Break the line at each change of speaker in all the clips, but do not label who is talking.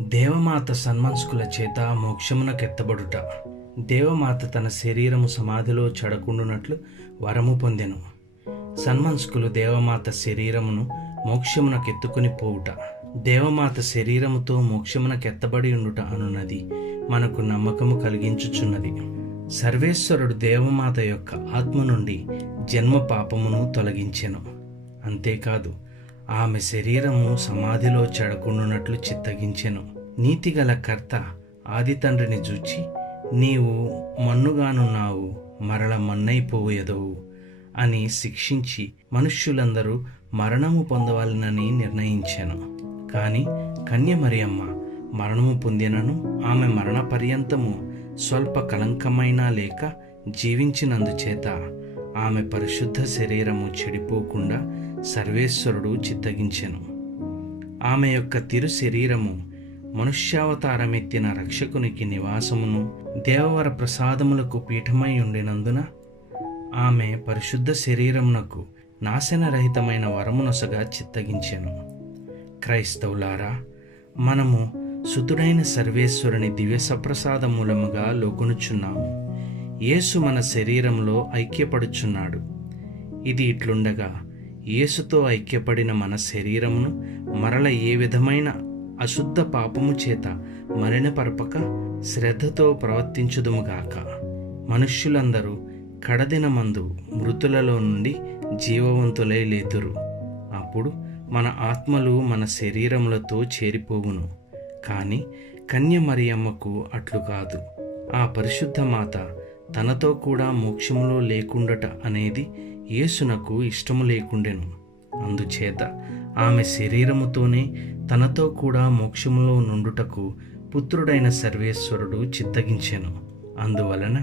దేవమాత సన్మన్స్కుల చేత మోక్షమునకెత్తబడుట. దేవమాత తన శరీరము సమాధిలో చెడకుండునట్లు వరము పొందెను. సన్మన్స్కులు దేవమాత శరీరమును మోక్షమునకెత్తుకుని పోవుట. దేవమాత శరీరముతో మోక్షమునకెత్తబడి ఉండుట అనున్నది మనకు నమ్మకము కలిగించుచున్నది. సర్వేశ్వరుడు దేవమాత యొక్క ఆత్మ నుండి జన్మ పాపమును తొలగించెను. అంతేకాదు ఆమె శరీరము సమాధిలో చెడకుండునట్లు చిత్తగించెను. నీతిగల కర్త ఆది తండ్రిని చూచి నీవు మన్నుగానున్నావు మరల మన్నైపోయేదవు అని శిక్షించి మనుష్యులందరూ మరణము పొందవాలనని నిర్ణయించాను. కానీ కన్య మరియమ్మ మరణము పొందినను ఆమె మరణ పర్యంతము స్వల్ప కలంకమైనా లేక జీవించినందుచేత ఆమె పరిశుద్ధ శరీరము చెడిపోకుండా సర్వేశ్వరుడు చిత్తగించెను. ఆమె యొక్క తిరు శరీరము మనుష్యావతారమెత్తిన రక్షకునికి నివాసమును దేవవర ప్రసాదములకు పీఠమై ఉండినందున ఆమె పరిశుద్ధ శరీరమునకు నాశనరహితమైన వరమునొసగా చిత్తగించెను. క్రైస్తవులారా మనము సుతుడైన సర్వేశ్వరుని దివ్య సప్రసాద మూలముగా లోకొనుచున్నాము. యేసు మన శరీరంలో ఐక్యపడుచున్నాడు. ఇది ఇట్లుండగా యేసుతో ఐక్యపడిన మన శరీరమును మరల ఏ విధమైన అశుద్ధ పాపము చేత మలినపరపక శ్రద్ధతో ప్రవర్తించుదుముగాక. మనుష్యులందరూ కడదిన మందు మృతులలో నుండి జీవవంతులై లేతురు. అప్పుడు మన ఆత్మలు మన శరీరములతో చేరిపోవును. కానీ కన్య మరియమ్మకు అట్లు కాదు. ఆ పరిశుద్ధ మాత తనతో కూడా మోక్షములో లేకుండట అనేది యేసునకు ఇష్టము లేకుండెను. అందుచేత ఆమె శరీరముతోనే తనతో కూడా మోక్షములో నుండుటకు పుత్రుడైన సర్వేశ్వరుడు చిత్తగించెను. అందువలన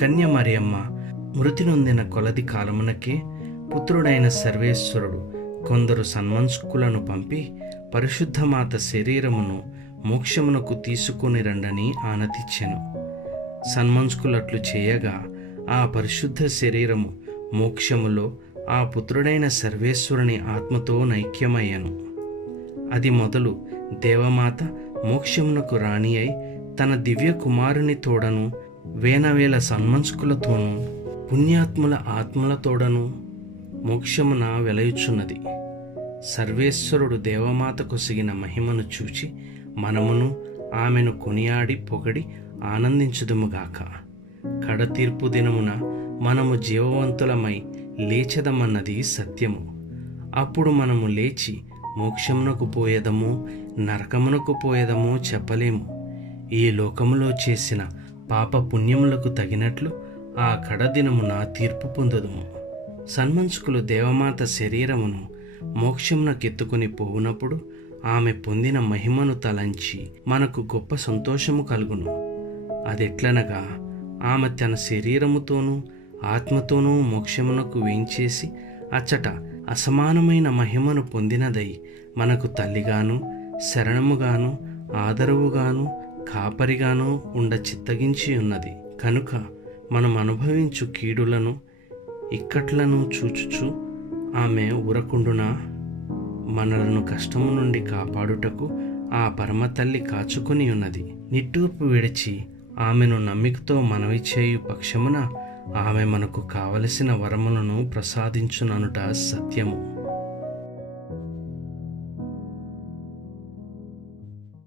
కన్య మరియమ్మ మృతి నొందిన కొలది కాలమునకే పుత్రుడైన సర్వేశ్వరుడు కొందరు సన్మంసుకులను పంపి పరిశుద్ధమాత శరీరమును మోక్షమునకు తీసుకుని రండని ఆనతిచ్చెను. సన్మంసుకులట్లు చేయగా ఆ పరిశుద్ధ శరీరము మోక్షములో ఆ పుత్రుడైన సర్వేశ్వరుని ఆత్మతో నైక్యమయ్యను. అది మొదలు దేవమాత మోక్షమునకు రాణి అయి తన దివ్య కుమారుని తోడను వేనవేల సన్మంచుకులతోనూ పుణ్యాత్ముల ఆత్మలతోడను మోక్షమున వెలయుచున్నది. సర్వేశ్వరుడు దేవమాతకు సిగిన మహిమను చూచి మనమును ఆమెను కొనియాడి పొగడి ఆనందించుదుముగాక కడతీర్పు దినమున మనము జీవవంతులమై లేచదమన్నది సత్యము. అప్పుడు మనము లేచి మోక్షమునకు పోయేదము నరకమునకు పోయేదమో చెప్పలేము. ఈ లోకములో చేసిన పాప పుణ్యములకు తగినట్లు ఆ కడదినమున తీర్పు పొందదుము. సన్మంచుకులు దేవమాత శరీరమును మోక్షమునకెత్తుకుని పోవునప్పుడు ఆమె పొందిన మహిమను తలంచి మనకు గొప్ప సంతోషము కలుగును. అదెట్లనగా ఆమె తన శరీరముతోనూ ఆత్మతోనూ మోక్షమునకు వేంచేసి అచ్చట అసమానమైన మహిమను పొందినదై మనకు తల్లిగాను శరణముగాను ఆదరవుగాను కాపరిగాను ఉండ చిత్తగించి ఉన్నది. కనుక మనం అనుభవించు కీడులను ఇక్కట్లను చూచుచు ఆమె ఊరకుండునా? మనలను కష్టము నుండి కాపాడుటకు ఆ పరమతల్లి కాచుకొని ఉన్నది. నిట్టూర్పు విడిచి ఆమెను నమ్మికతో మనవి చేయు పక్షమున ఆమె మనకు కావలసిన వరములను ప్రసాదించుననుట సత్యము.